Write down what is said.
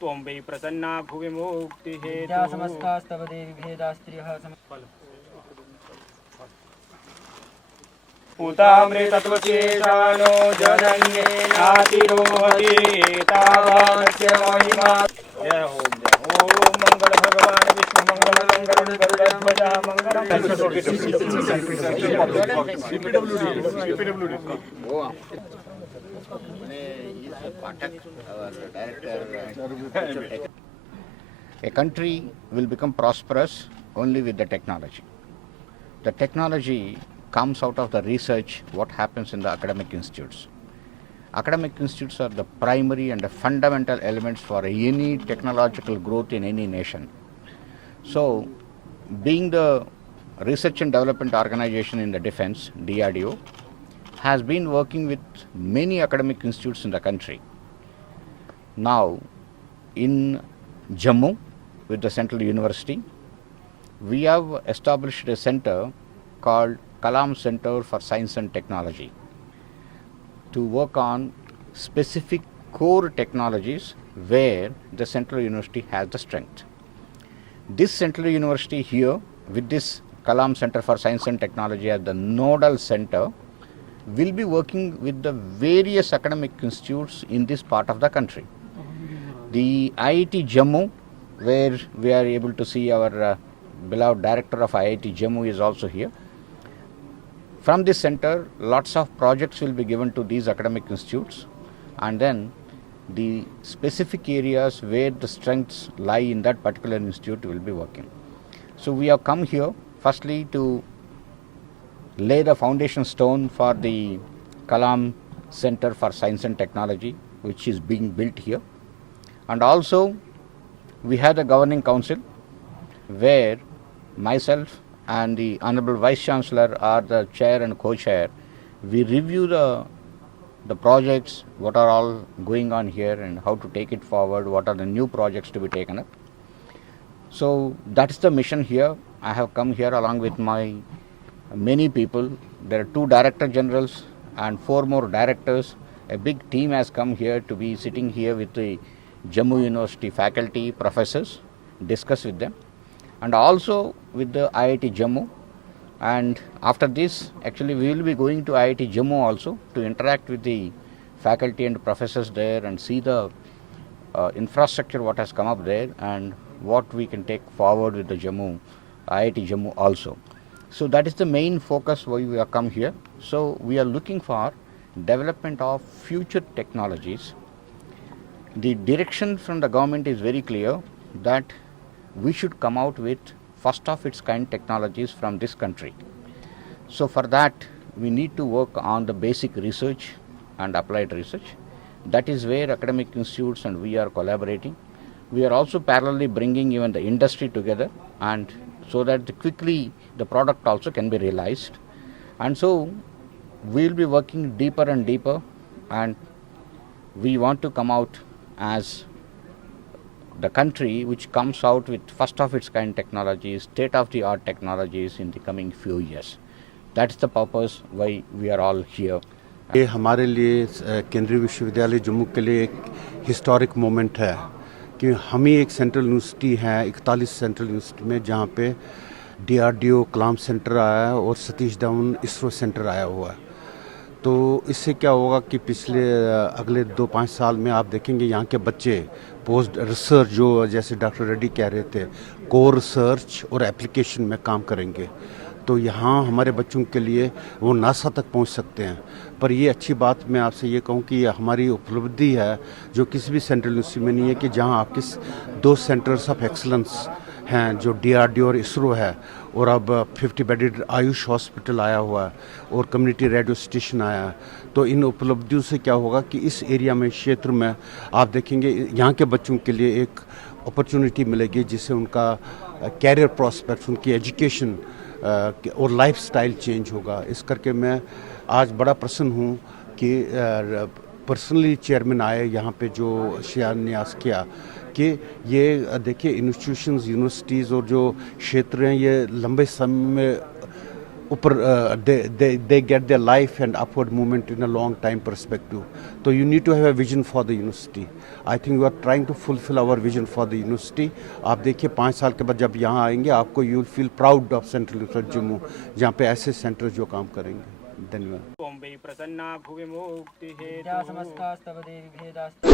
त्वं वै प्रसन्ना भुवि मुक्ति विद्या समस्तास्तव देवी भेदास्त्रियः उतामृतत्वशेषानो जगन्येनातिरोहति तावानस्य महिमा। जय ओम मंगल भगवान विष्णु मंगल मंगल गरुड़ध्वजा मंगलम। A country will become prosperous only with the technology. The technology comes out of the research, what happens in the academic institutes. Academic institutes are the primary and the fundamental elements for any technological growth in any nation. So, being the research and development organization in the defense, DRDO, has been working with many academic institutes in the country. Now, in Jammu, with the Central University, we have established a center called Kalam Center for Science and Technology to work on specific core technologies where the Central University has the strength. This Central University here, with this Kalam Center for Science and Technology as the nodal center, will be working with the various academic institutes in this part of the country. The IIT Jammu, where we are able to see our beloved director of IIT Jammu is also here. From this center, lots of projects will be given to these academic institutes, and then the specific areas where the strengths lie in that particular institute will be working. So we have come here firstly to lay the foundation stone for the Kalam Center for Science and Technology, which is being built here. And also we have the governing council where myself and the Honorable Vice Chancellor are the chair and co-chair. We review the projects, what are all going on here and how to take it forward, what are the new projects to be taken up. So that is the mission here. I have come here along with my many people. There are 2 Director Generals and 4 more directors. A big team has come here to be sitting here with the Jammu University faculty, professors, discuss with them. And also with the IIT Jammu, and after this actually we will be going to IIT Jammu also to interact with the faculty and professors there and see the infrastructure what has come up there and what we can take forward with the IIT Jammu also. So that is the main focus why we have come here. So we are looking for development of future technologies. The direction from the government is very clear that we should come out with first of its kind technologies from this country. So for that we need to work on the basic research and applied research. That is where academic institutes and we are collaborating. We are also parallelly bringing even the industry together, and so that quickly the product also can be realized. And so we will be working deeper and deeper, and we want to come out as the country which comes out with first of its kind technologies, state of the art technologies in the coming few years. That's the purpose why we are all here. ये हमारे लिए केंद्रीय विश्वविद्यालय जम्मू के लिए एक historic moment है कि हम ही एक सेंट्रल यूनिवर्सिटी है 41 सेंट्रल यूनिवर्सिटी में जहाँ पे DRDO कलाम सेंटर आया है और सतीश धवन इसरो सेंटर आया हुआ है। तो इससे क्या होगा कि पिछले अगले 2-5 साल में आप देखेंगे यहाँ के बच्चे पोस्ट रिसर्च जो जैसे डॉक्टर रेड्डी कह रहे थे कोर रिसर्च और एप्लीकेशन में काम करेंगे। तो यहाँ हमारे बच्चों के लिए वो नासा तक पहुँच सकते हैं। पर ये अच्छी बात मैं आपसे ये कहूँ कि हमारी उपलब्धि है जो किसी भी सेंट्रल यूनिवर्सिटी में नहीं है कि जहाँ आपके 2 सेंटर्स ऑफ एक्सलेंस हैं जो DRDO और इसरो है, और अब 50 बेडेड आयुष हॉस्पिटल आया हुआ है और कम्युनिटी रेडियो स्टेशन आया है। तो इन उपलब्धियों से क्या होगा कि इस एरिया में क्षेत्र में आप देखेंगे यहाँ के बच्चों के लिए एक अपॉर्चुनिटी मिलेगी जिससे उनका कैरियर प्रॉस्पेक्ट्स, उनकी एजुकेशन और लाइफस्टाइल चेंज होगा। इस करके मैं आज बड़ा प्रसन्न हूँ कि पर्सनली चेयरमैन आए यहाँ पे जो शिलान्यास किया कि ये देखिए इंस्टीट्यूशंस, यूनिवर्सिटीज़ और जो क्षेत्र हैं ये लंबे समय में ऊपर they get their life and upward movement in a long time perspective. So you need to have a vision for the university. I think we are trying to fulfill our vision for the university. आप देखिए 5 साल के बाद जब यहाँ आएंगे आपको you will feel proud of Central University Jammu, जहाँ पे ऐसे सेंटर जो काम करेंगे. धन्यवाद. ओम वै प्रसन्ना भुवि मुक्ति विद्या हेतु. समस्तास्तव देवी भेदास्तव